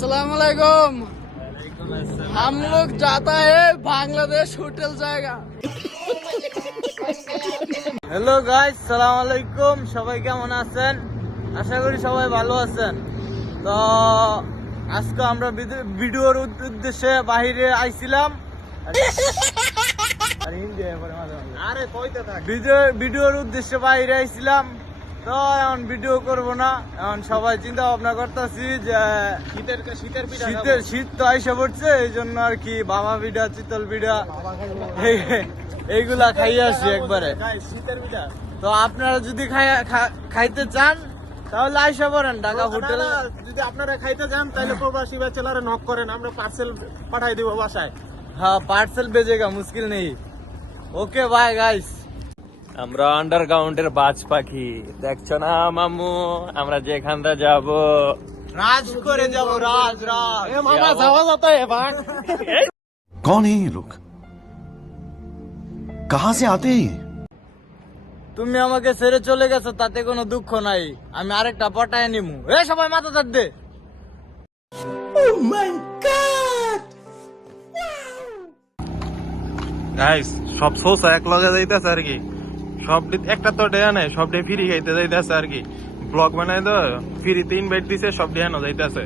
अस्सलाम वालेकुम। हम लोग जाता है बांग्लादेश होटल जाएगा। হ্যালো গাইস, সালাম আলাইকুম। সবাই কেমন আছেন? আশা করি সবাই ভালো আছেন। তো আজকে আমরা ভিডিওর উদ্দেশ্যে বাইরে আইছিলাম। ভিডিওর উদ্দেশ্যে বাইরে আইছিলাম। তো এখন ভিডিও করব না, এখন সবাই চিন্তা ভাবনা করতেছি যে শীত তো আইসা পড়ছে, এই জন্য আর কি বাবা পিঠা, চিতল পিঠা এইগুলা খাইয়ে আসি একবারে। তো আপনারা যদি খাইতে চান তাহলে আইসা পড়েন ঢাকা হোটেল। যদি আপনারা খাইতে চান তাহলে প্রবাসী ব্যাচেলারে নক করেন, আমরা পার্সেল পাঠাই দিব বাসায়। হ্যাঁ, পার্সেল ভেজেগা, মুশকিল নেই। Okay bye guys. আমরা আন্ডারগ্রাউন্ডের বাজ পাখি দেখছো না মামু, আমরা যেখানটা যাব রাজ করে যাব, রাজ রাজ। এ মামা যাওয়া যাতা এবার। कौन है ये लोग, कहां से आते हैं? তুমি আমাকে ছেড়ে চলে গেছো, তাতে কোনো দুঃখ নাই, আমি আরেকটা পটায় নিমু। এ সবাই মাথা ধর দে। গাইস সব সোসা এক লগে যাইতাছে আর কি, সব একটা তো ডেয়া নাই, সব ডে ফ্রি খাইতে যাইতাছে আর কি। ব্লগ বানাই তো ফ্রিতে ইনভাইট দিছে, সব ডেয়ানো যাইতাছে।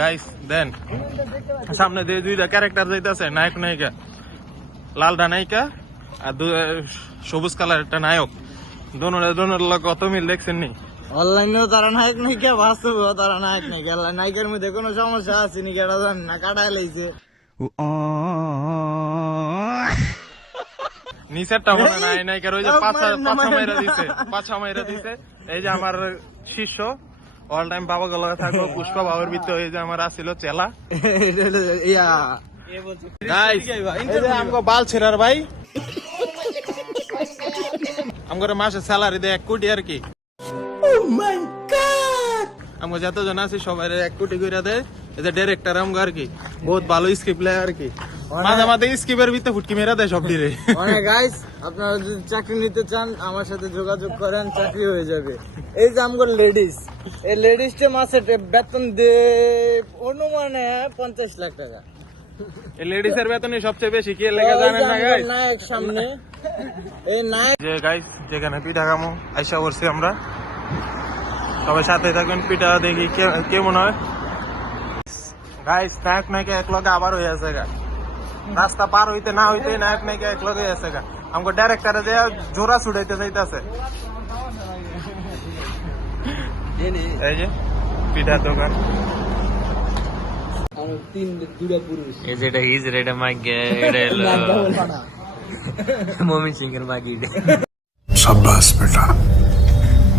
গাইস দেন সামনে দিয়ে দুইটা ক্যারেক্টার যাইতাছে, নায়ক নায়িকা, লালটা নায়িকা আর সবুজ কালার একটা নায়ক। দোনোর লোক কত মিল দেখছেন নি? অনলাইনেও তারা নায়ক নায়িকা, বাস্তবেও তারা নায়ক নায়িকা। নায়িকার মধ্যে কোনো সমস্যা আছে নাকি এটা জানি না, কাটায় লাইছে। নিচেরটা মনে নাই নায়িকার, ওই যে পাছা মাইরা দিছে। এই যে আমার শিষ্য অল টাইম বাবা গলা থাকবো, পুষ্পা বাবার ভিতরে এই যে আমার আসিল চেলা। আমগো বাল ছেড়ার ভাই, আমগো মাসে স্যালারি দেয় 1 কোটি আর কি। আমগো যতজন আছি সবাই 1 কোটি করে দেয়। এই যে ডিরেক্টর আমগো আর কি বহুত ভালো স্ক্রিপ্ট লেয় আর কি, মাঝে মাঝে স্ক্রিপ্টের ভিতরে ফুটকি মেরা দেয় সব দিলে। মানে গাইস, আপনারা যদি চাকরি নিতে চান আমার সাথে যোগাযোগ করেন, চাকরি হয়ে যাবে। এই যে আমগো লেডিস, এই লেডিসটা মাসে বেতন দে অনুমানে 50 লাখ টাকা। এই লেডিসের বেতনই সবচেয়ে বেশি, কি লেগে জানেন না গাইস? নায়ক সামনে, এই নায়ক। যে গাইস যেখানে পিঠা খামো আইসা করছি আমরা, সবাই সাথে থাকবেন, পিঠা দেখি কেমন হয়। গাইস নায়ক নায়িকা এক লগে আবার হয়ে আছে গা, রাস্তা পার হইতে না হইতে নায়ক নায়িকা এক লগে আছে গা। আমাকে ডাইরেক্টরে যে জোড়া ছুটাইতে যাইতেছে। এই যে পিঠার দোকান, এই যেটা হিজর, এটা মাগে, এটা হলো মমিন সিং এর মাগি। शाबाश बेटा,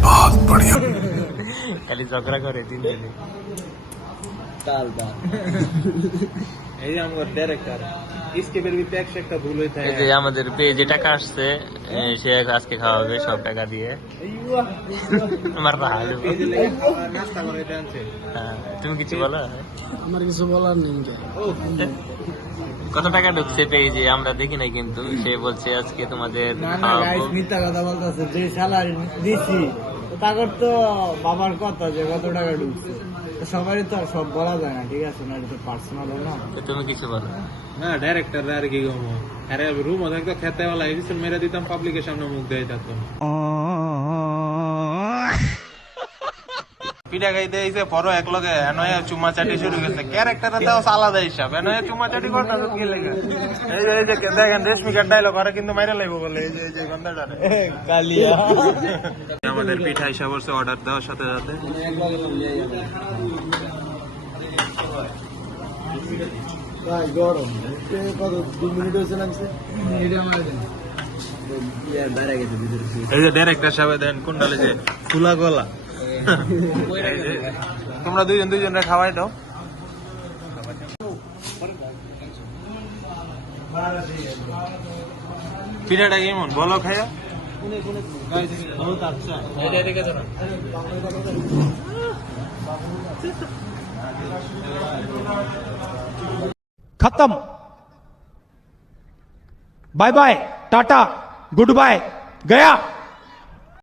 बहुत बढ़िया। খালি ঝগড়া করে দিন দিনে। এই যে আমার ডাইরেক্টর স্কেপের ভিতরে একটা ভুল হইছে। এই যে আমাদের যে টাকা আসছে সে আজকে খাওয়াবে সব টাকা দিয়ে। আমার ভালো। নাস্তা করে আনছে। তুমি কিছু বলো? আমার কিছু বলার নেই। কত টাকা ঢুকছে পেয়েছে আমরা দেখি নাই, কিন্তু সে বলছে আজকে তোমাদের মিথ্যা কথা বলতেছে। যে স্যালারি দিছি তারপর তো বাবার কথা যে কত টাকা ঢুকছে, সবারই তো সব বলা যায় না, ঠিক আছে না? এটা তো পার্সোনাল না। তুমি কিছু বলো না, ডাইরেক্টর আর কি গমো, আরে রুম থাকতো খেতে वाला এডিশন মেরে দিতাম, পাবলিকের সামনে মুখ দেয় যেত। পিঠা খাইতে এসে পরো এক লগে এনয় চুমা চাটি শুরু গেছে। ক্যারেক্টারে তো আলাদা হিসাব, এনয় চুমা চাটি করতে কি লাগে। এই যে দেখেন রেশমিকার ডায়লগ করে কিন্তু মাইরা লাইবো বলে, এই যে গন্ধাটা কালিয়া। আমাদের পিঠা হিসাব করছে অর্ডার দেওয়ার সাথে সাথে। গরম কত 2 মিনিট হয়েছে লাগছে। এই যে ডাইরেক্টর সাহেব দেন কুন্ডালে যে ফুলা গলা। তোমরা দুইজনে খাওয়াই দাও। পিঠাটা কেমন বলো খাইয়া? खत्म, bye bye, tata, good bye, गया।